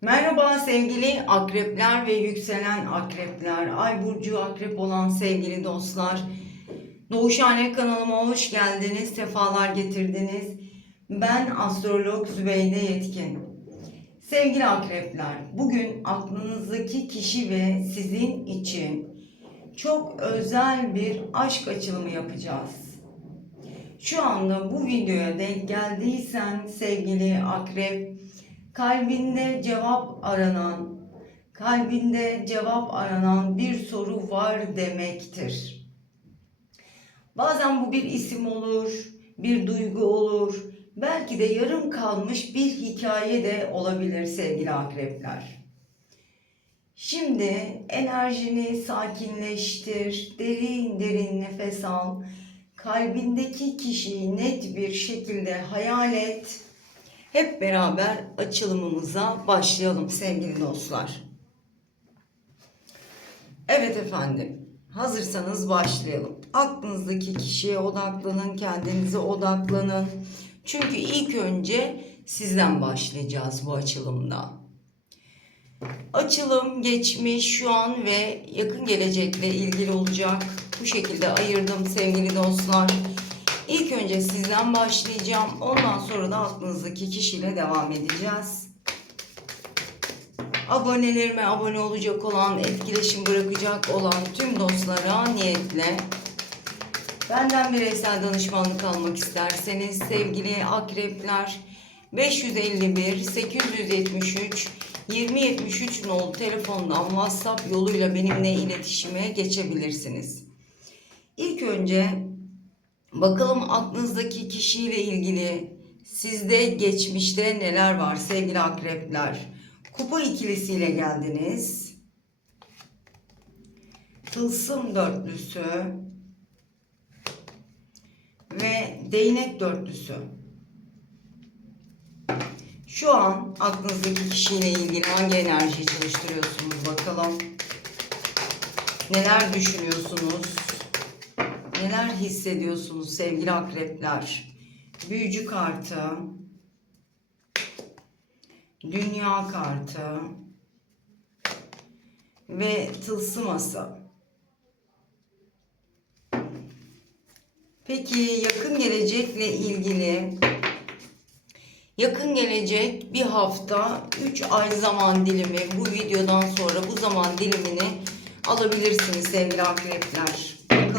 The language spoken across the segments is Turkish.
Merhaba sevgili akrepler ve yükselen akrepler, ay burcu akrep olan sevgili dostlar. Doğuşhane kanalıma hoş geldiniz, sefalar getirdiniz. Ben astrolog Zübeyde Yetkin. Sevgili akrepler, bugün aklınızdaki kişi ve sizin için çok özel bir aşk açılımı yapacağız. Şu anda bu videoya denk geldiysen sevgili akrep, kalbinde cevap aranan, kalbinde cevap aranan bir soru var demektir. Bazen bu bir isim olur, bir duygu olur, belki de yarım kalmış bir hikaye de olabilir sevgili akrepler. Şimdi enerjini sakinleştir, derin derin nefes al. Kalbindeki kişiyi net bir şekilde hayal et. Hep beraber açılımımıza başlayalım sevgili dostlar. Evet efendim. Hazırsanız başlayalım. Aklınızdaki kişiye odaklanın, kendinize odaklanın. Çünkü ilk önce sizden başlayacağız bu açılımda. Açılım geçmiş, şu an ve yakın gelecekle ilgili olacak. Bu şekilde ayırdım sevgili dostlar. İlk önce sizden başlayacağım. Ondan sonra da aklınızdaki kişiyle devam edeceğiz. Abonelerime abone olacak olan, etkileşim bırakacak olan tüm dostlara niyetle benden bireysel danışmanlık almak isterseniz sevgili akrepler 551 873 2073 nol telefondan WhatsApp yoluyla benimle iletişime geçebilirsiniz. İlk önce bakalım aklınızdaki kişiyle ilgili sizde geçmişte neler var sevgili akrepler. Kupa ikilisiyle geldiniz. Tılsım dörtlüsü ve değnek dörtlüsü. Şu an aklınızdaki kişiyle ilgili hangi enerjiyi çalıştırıyorsunuz bakalım. Neler düşünüyorsunuz? Neler hissediyorsunuz sevgili akrepler? Büyücü kartı, dünya kartı ve tılsım asa. Peki yakın gelecekle ilgili yakın gelecek bir hafta 3 ay zaman dilimi bu videodan sonra bu zaman dilimini alabilirsiniz sevgili akrepler.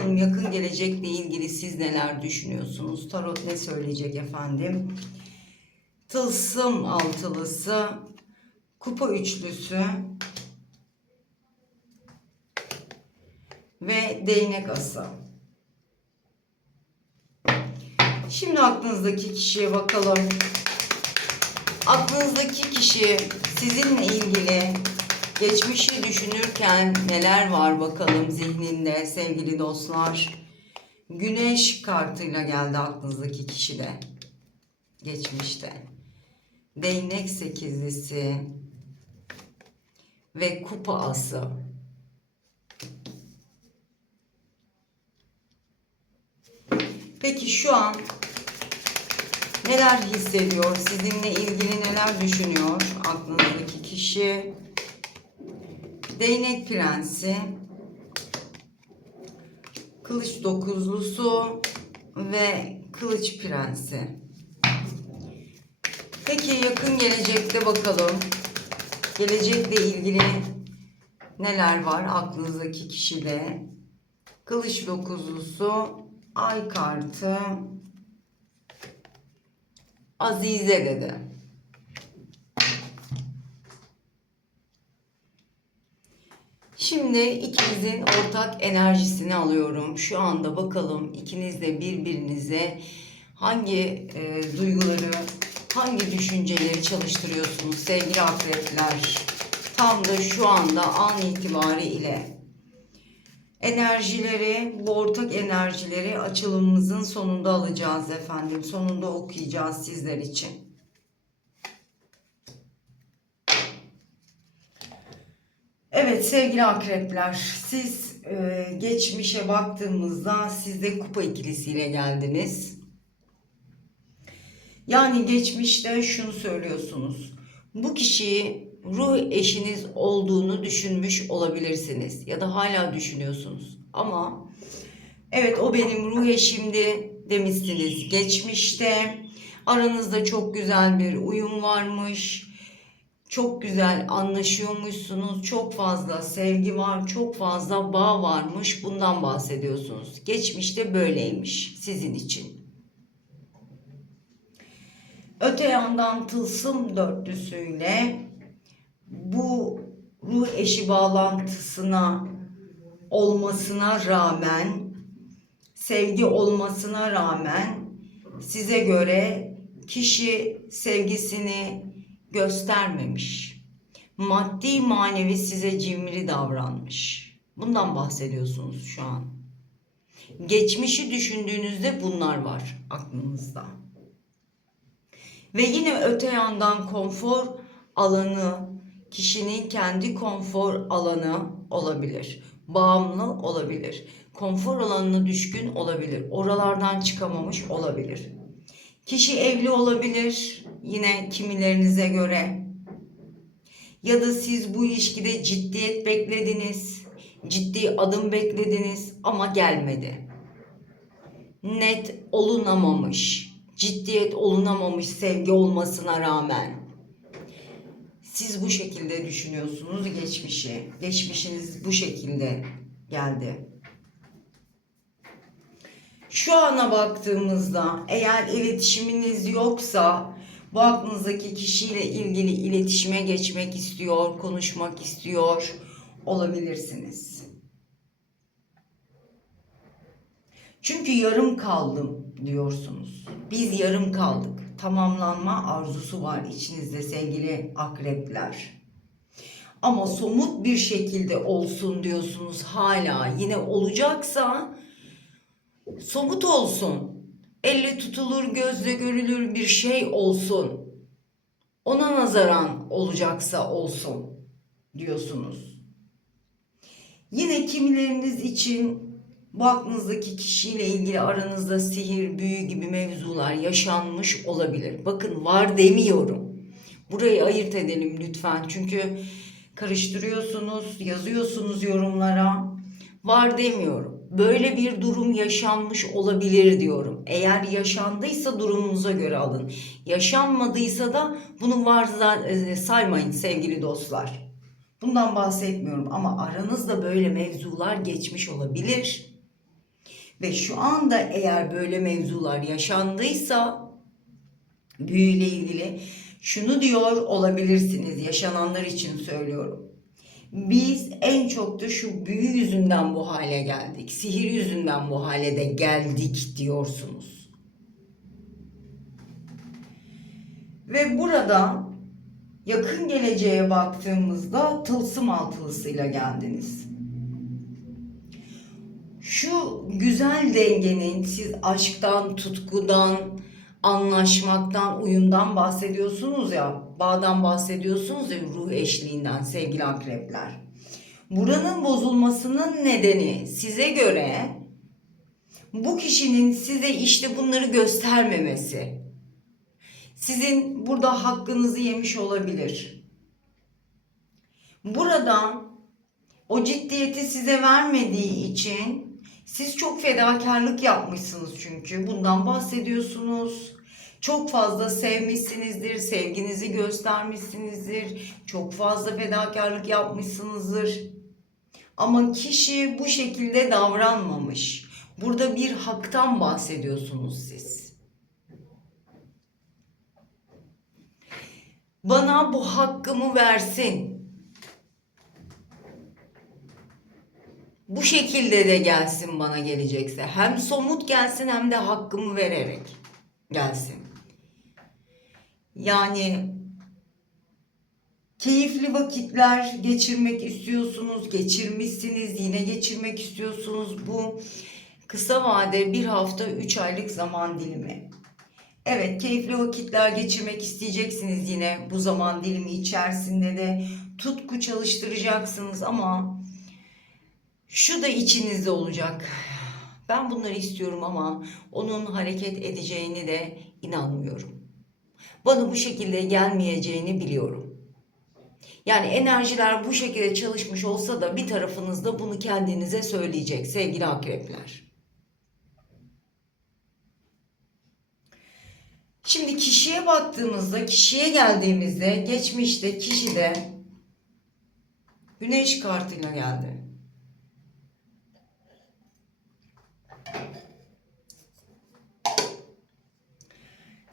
Bakalım yakın gelecekle ilgili siz neler düşünüyorsunuz? Tarot ne söyleyecek efendim? Tılsım altılısı, kupa üçlüsü ve değnek ası. Şimdi aklınızdaki kişiye bakalım. Aklınızdaki kişi sizinle ilgili geçmişi düşünürken neler var bakalım zihninde sevgili dostlar. Güneş kartıyla geldi aklınızdaki kişi de. Geçmişte. Değnek sekizlisi ve kupa ası. Peki şu an neler hissediyor? Sizinle ilgili neler düşünüyor aklınızdaki kişi? Değnek prensi, kılıç dokuzlusu ve kılıç prensi. Peki yakın gelecekte bakalım. Gelecekle ilgili neler var aklınızdaki kişide? Kılıç dokuzlusu, ay kartı, Azize dedi. Şimdi ikinizin ortak enerjisini alıyorum. Şu anda bakalım ikiniz de birbirinize hangi e, duyguları, hangi düşünceleri çalıştırıyorsunuz sevgili akrepler. Tam da şu anda an itibariyle enerjileri, bu ortak enerjileri açılımımızın sonunda alacağız efendim. Sonunda okuyacağız sizler için. Evet sevgili akrepler, siz e, geçmişe baktığımızda siz de kupa ikilisiyle geldiniz. Yani geçmişte şunu söylüyorsunuz. bu kişiyi ruh eşiniz olduğunu düşünmüş olabilirsiniz ya da hala düşünüyorsunuz. Ama evet o benim ruh eşimdi demişsiniz geçmişte. Aranızda çok güzel bir uyum varmış. Çok güzel anlaşıyormuşsunuz. Çok fazla sevgi var, çok fazla bağ varmış. Bundan bahsediyorsunuz. Geçmişte böyleymiş sizin için. Öte yandan tılsım dörtlüsüyle bu ruh eşi bağlantısına olmasına rağmen sevgi olmasına rağmen size göre kişi sevgisini göstermemiş. Maddi manevi size cimri davranmış. Bundan bahsediyorsunuz şu an. Geçmişi düşündüğünüzde bunlar var aklınızda. Ve yine öte yandan konfor alanı kişinin kendi konfor alanı olabilir. Bağımlı olabilir. Konfor alanına düşkün olabilir. Oralardan çıkamamış olabilir. Kişi evli olabilir yine kimilerinize göre. Ya da siz bu ilişkide ciddiyet beklediniz. Ciddi adım beklediniz ama gelmedi. Net olunamamış. Ciddiyet olunamamış sevgi olmasına rağmen. Siz bu şekilde düşünüyorsunuz geçmişi. Geçmişiniz bu şekilde geldi. Şu ana baktığımızda eğer iletişiminiz yoksa bu aklınızdaki kişiyle ilgili iletişime geçmek istiyor, konuşmak istiyor olabilirsiniz. Çünkü yarım kaldım diyorsunuz. Biz yarım kaldık. Tamamlanma arzusu var içinizde sevgili akrepler. Ama somut bir şekilde olsun diyorsunuz hala. Yine olacaksa somut olsun. Elle tutulur, gözle görülür bir şey olsun. Ona nazaran olacaksa olsun diyorsunuz. Yine kimileriniz için bu aklınızdaki kişiyle ilgili aranızda sihir, büyü gibi mevzular yaşanmış olabilir. Bakın var demiyorum. Burayı ayırt edelim lütfen. Çünkü karıştırıyorsunuz, yazıyorsunuz yorumlara. Var demiyorum. Böyle bir durum yaşanmış olabilir diyorum. Eğer yaşandıysa durumunuza göre alın. Yaşanmadıysa da bunu var e, saymayın sevgili dostlar. Bundan bahsetmiyorum ama aranızda böyle mevzular geçmiş olabilir. Ve şu anda eğer böyle mevzular yaşandıysa büyüyle ilgili şunu diyor olabilirsiniz yaşananlar için söylüyorum. Biz en çok da şu büyü yüzünden bu hale geldik. Sihir yüzünden bu hale de geldik diyorsunuz. Ve burada yakın geleceğe baktığımızda tılsım altılısıyla geldiniz. Şu güzel dengenin siz aşktan, tutkudan, anlaşmaktan, uyumdan bahsediyorsunuz ya, bağdan bahsediyorsunuz ya ruh eşliğinden sevgili akrepler. Buranın bozulmasının nedeni size göre bu kişinin size işte bunları göstermemesi. Sizin burada hakkınızı yemiş olabilir. Burada o ciddiyeti size vermediği için siz çok fedakarlık yapmışsınız çünkü bundan bahsediyorsunuz. Çok fazla sevmişsinizdir, sevginizi göstermişsinizdir. Çok fazla fedakarlık yapmışsınızdır. Ama kişi bu şekilde davranmamış. Burada bir haktan bahsediyorsunuz siz. Bana bu hakkımı versin. Bu şekilde de gelsin bana gelecekse. Hem somut gelsin hem de hakkımı vererek gelsin. Yani keyifli vakitler geçirmek istiyorsunuz, geçirmişsiniz, yine geçirmek istiyorsunuz. Bu kısa vade bir hafta, üç aylık zaman dilimi. Evet, keyifli vakitler geçirmek isteyeceksiniz yine bu zaman dilimi içerisinde de tutku çalıştıracaksınız ama şu da içinizde olacak. Ben bunları istiyorum ama onun hareket edeceğini de inanmıyorum. Bana bu şekilde gelmeyeceğini biliyorum. Yani enerjiler bu şekilde çalışmış olsa da bir tarafınız da bunu kendinize söyleyecek sevgili akrepler. Şimdi kişiye baktığımızda, kişiye geldiğimizde geçmişte kişi de Güneş kartıyla geldi.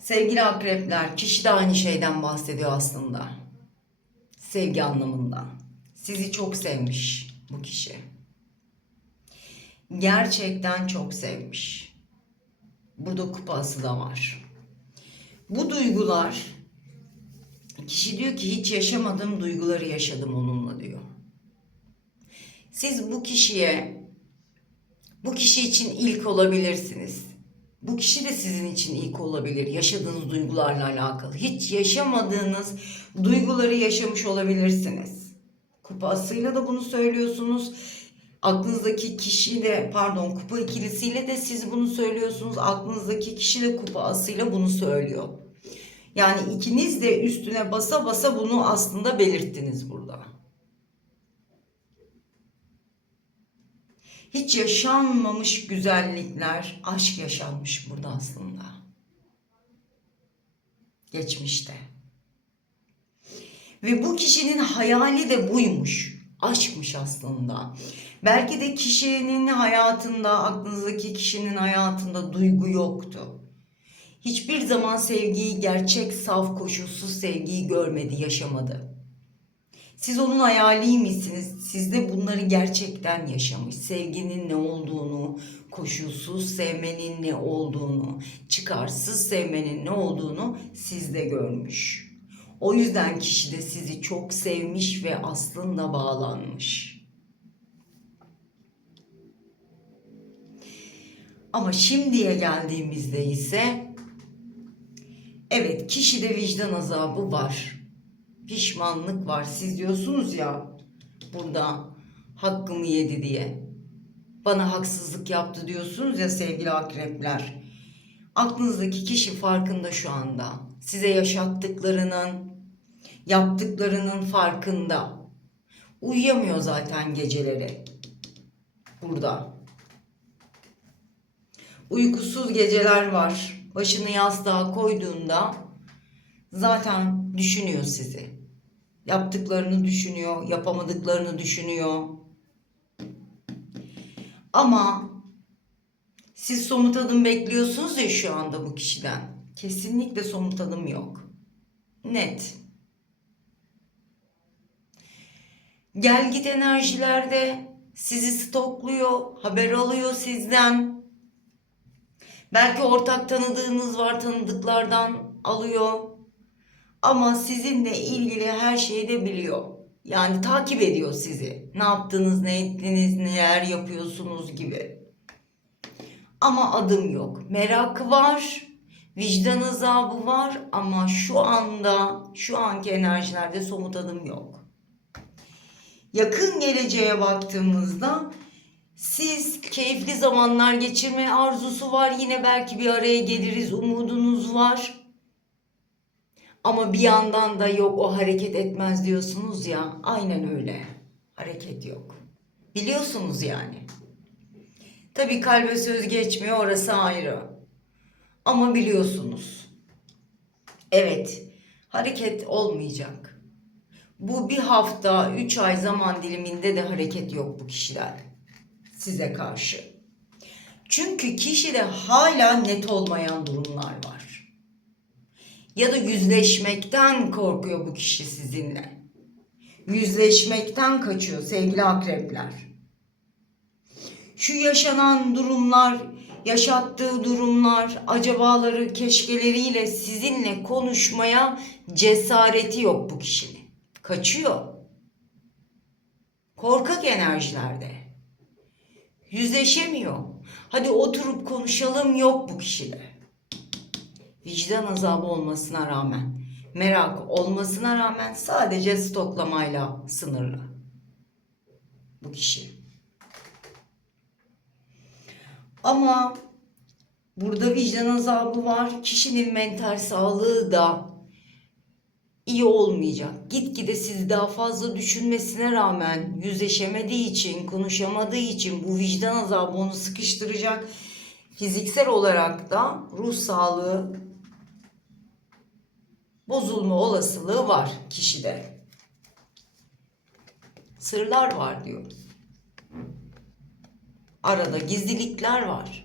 Sevgili akrepler, kişi de aynı şeyden bahsediyor aslında. Sevgi anlamında. Sizi çok sevmiş bu kişi. Gerçekten çok sevmiş. Burada kupası da var. Bu duygular kişi diyor ki hiç yaşamadığım duyguları yaşadım onunla diyor. Siz bu kişiye bu kişi için ilk olabilirsiniz. Bu kişi de sizin için ilk olabilir. Yaşadığınız duygularla alakalı. Hiç yaşamadığınız duyguları yaşamış olabilirsiniz. Kupasıyla da bunu söylüyorsunuz. Aklınızdaki kişiyle pardon kupa ikilisiyle de siz bunu söylüyorsunuz. Aklınızdaki kişi de kupa asıyla bunu söylüyor. Yani ikiniz de üstüne basa basa bunu aslında belirttiniz burada. Hiç yaşanmamış güzellikler, aşk yaşanmış burada aslında. Geçmişte. Ve bu kişinin hayali de buymuş. Aşkmış aslında. Belki de kişinin hayatında, aklınızdaki kişinin hayatında duygu yoktu. Hiçbir zaman sevgiyi gerçek, saf, koşulsuz sevgiyi görmedi, yaşamadı. Siz onun hayali misiniz? Siz de bunları gerçekten yaşamış. Sevginin ne olduğunu, koşulsuz sevmenin ne olduğunu, çıkarsız sevmenin ne olduğunu siz de görmüş. O yüzden kişi de sizi çok sevmiş ve aslında bağlanmış. Ama şimdiye geldiğimizde ise evet kişide vicdan azabı var. Pişmanlık var. Siz diyorsunuz ya burada hakkımı yedi diye. Bana haksızlık yaptı diyorsunuz ya sevgili akrepler. Aklınızdaki kişi farkında şu anda. Size yaşattıklarının, yaptıklarının farkında. Uyuyamıyor zaten geceleri. Burada. Uykusuz geceler var. Başını yastığa koyduğunda zaten düşünüyor sizi. Yaptıklarını düşünüyor, yapamadıklarını düşünüyor. Ama siz somut adım bekliyorsunuz ya şu anda bu kişiden. Kesinlikle somut adım yok. Net. Gel git enerjilerde sizi stokluyor, haber alıyor sizden. Belki ortak tanıdığınız var, tanıdıklardan alıyor. Ama sizinle ilgili her şeyi de biliyor. Yani takip ediyor sizi. Ne yaptınız, ne ettiniz, neler yapıyorsunuz gibi. Ama adım yok. Merakı var, vicdan azabı var ama şu anda, şu anki enerjilerde somut adım yok. Yakın geleceğe baktığımızda siz keyifli zamanlar geçirme arzusu var. Yine belki bir araya geliriz umudunuz var. Ama bir yandan da yok o hareket etmez diyorsunuz ya. Aynen öyle. Hareket yok. Biliyorsunuz yani. Tabii kalbe söz geçmiyor orası ayrı. Ama biliyorsunuz. Evet. Hareket olmayacak. Bu bir hafta, üç ay zaman diliminde de hareket yok bu kişiler. Size karşı. Çünkü kişide hala net olmayan durumlar var. Ya da yüzleşmekten korkuyor bu kişi sizinle. Yüzleşmekten kaçıyor sevgili akrepler. Şu yaşanan durumlar, yaşattığı durumlar, acabaları, keşkeleriyle sizinle konuşmaya cesareti yok bu kişinin. Kaçıyor. Korkak enerjilerde. Yüzleşemiyor. Hadi oturup konuşalım yok bu kişide. Vicdan azabı olmasına rağmen, merak olmasına rağmen sadece stoklamayla sınırlı. Bu kişi. Ama burada vicdan azabı var. Kişinin mental sağlığı da iyi olmayacak. Gitgide sizi daha fazla düşünmesine rağmen yüzleşemediği için, konuşamadığı için bu vicdan azabı onu sıkıştıracak. Fiziksel olarak da ruh sağlığı bozulma olasılığı var kişide. Sırlar var diyor. Arada gizlilikler var.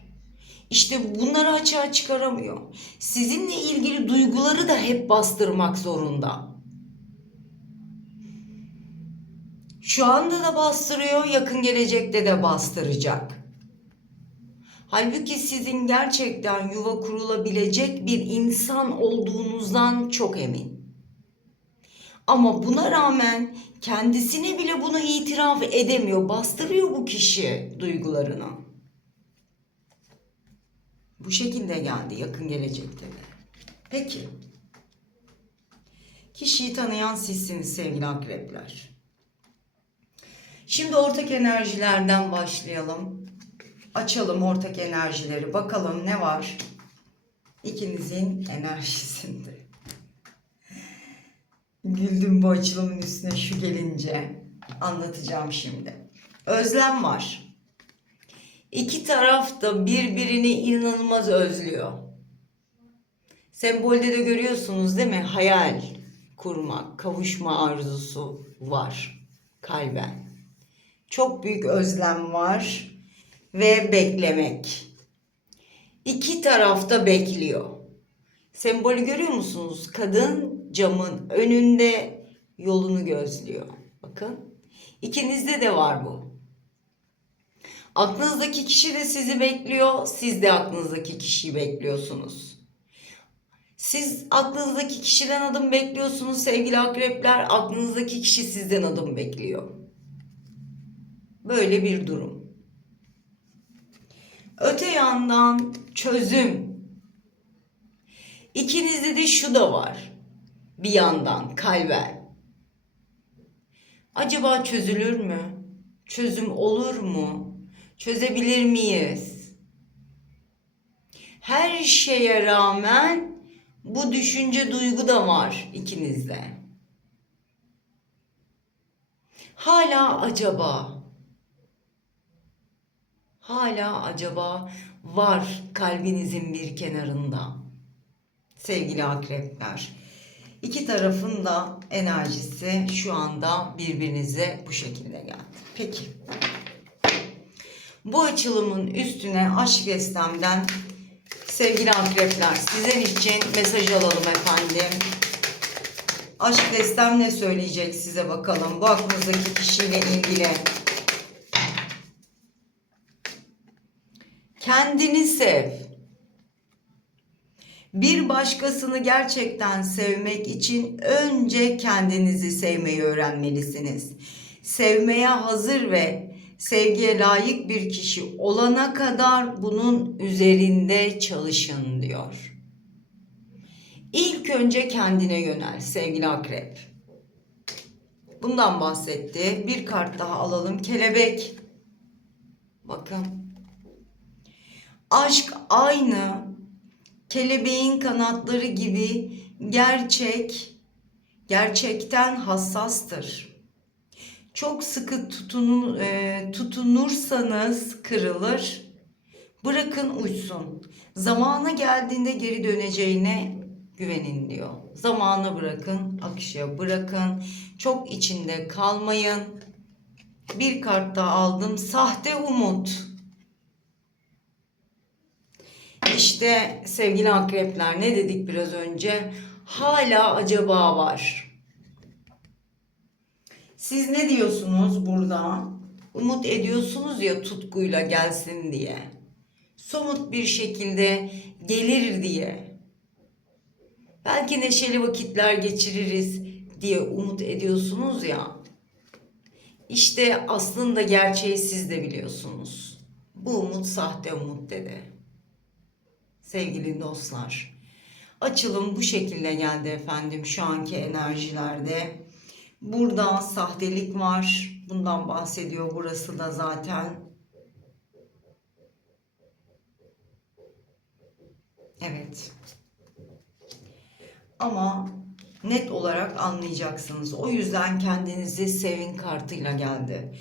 İşte bunları açığa çıkaramıyor. Sizinle ilgili duyguları da hep bastırmak zorunda. Şu anda da bastırıyor, yakın gelecekte de bastıracak. Halbuki sizin gerçekten yuva kurulabilecek bir insan olduğunuzdan çok emin. Ama buna rağmen kendisine bile bunu itiraf edemiyor. Bastırıyor bu kişi duygularını. Bu şekilde geldi yakın gelecekte. Peki. Kişiyi tanıyan sizsiniz sevgili akrepler. Şimdi ortak enerjilerden başlayalım. Açalım ortak enerjileri. Bakalım ne var ikinizin enerjisinde. Güldüm bu açılımın üstüne şu gelince. Anlatacağım şimdi. Özlem var. İki taraf da birbirini inanılmaz özlüyor. Sembolde de görüyorsunuz değil mi? Hayal kurmak, kavuşma arzusu var kalben. Çok büyük özlem var ve beklemek. İki tarafta bekliyor. Sembolü görüyor musunuz? Kadın camın önünde yolunu gözlüyor. Bakın. İkinizde de var bu. Aklınızdaki kişi de sizi bekliyor. Siz de aklınızdaki kişiyi bekliyorsunuz. Siz aklınızdaki kişiden adım bekliyorsunuz sevgili akrepler. Aklınızdaki kişi sizden adım bekliyor. Böyle bir durum. Öte yandan çözüm. İkinizde de şu da var. Bir yandan kalben. Acaba çözülür mü? Çözüm olur mu? Çözebilir miyiz? Her şeye rağmen bu düşünce duygu da var ikinizde. Hala acaba hala acaba var kalbinizin bir kenarında. Sevgili akrepler. İki tarafın da enerjisi şu anda birbirinize bu şekilde geldi. Peki. Bu açılımın üstüne aşk eslemden sevgili akrepler sizin için mesaj alalım efendim. Aşk destem ne söyleyecek size bakalım bu aklınızdaki kişiyle ilgili. Kendini sev. Bir başkasını gerçekten sevmek için önce kendinizi sevmeyi öğrenmelisiniz. Sevmeye hazır ve sevgiye layık bir kişi olana kadar bunun üzerinde çalışın diyor. İlk önce kendine yönel sevgili akrep. Bundan bahsetti. Bir kart daha alalım. Kelebek. Bakın. Aşk aynı kelebeğin kanatları gibi gerçek, gerçekten hassastır. Çok sıkı tutun, e, tutunursanız kırılır. Bırakın uçsun. Zamanı geldiğinde geri döneceğine güvenin diyor. Zamanı bırakın, akışa bırakın. Çok içinde kalmayın. Bir kart daha aldım. Sahte umut. İşte sevgili akrepler ne dedik biraz önce? Hala acaba var. Siz ne diyorsunuz burada? Umut ediyorsunuz ya tutkuyla gelsin diye. Somut bir şekilde gelir diye. Belki neşeli vakitler geçiririz diye umut ediyorsunuz ya. İşte aslında gerçeği siz de biliyorsunuz. Bu umut sahte umut dedi sevgili dostlar. Açılım bu şekilde geldi efendim şu anki enerjilerde. Burada sahtelik var. Bundan bahsediyor burası da zaten. Evet. Ama net olarak anlayacaksınız. O yüzden kendinizi sevin kartıyla geldi.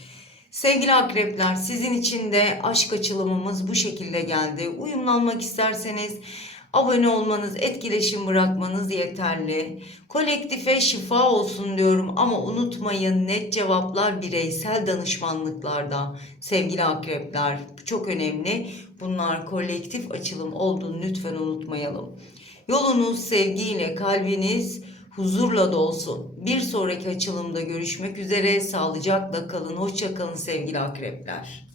Sevgili akrepler sizin için de aşk açılımımız bu şekilde geldi. Uyumlanmak isterseniz abone olmanız, etkileşim bırakmanız yeterli. Kolektife şifa olsun diyorum ama unutmayın net cevaplar bireysel danışmanlıklarda sevgili akrepler. Bu çok önemli. Bunlar kolektif açılım olduğunu lütfen unutmayalım. Yolunuz sevgiyle, kalbiniz huzurla dolsun. Bir sonraki açılımda görüşmek üzere. Sağlıcakla kalın. Hoşça kalın sevgili akrepler.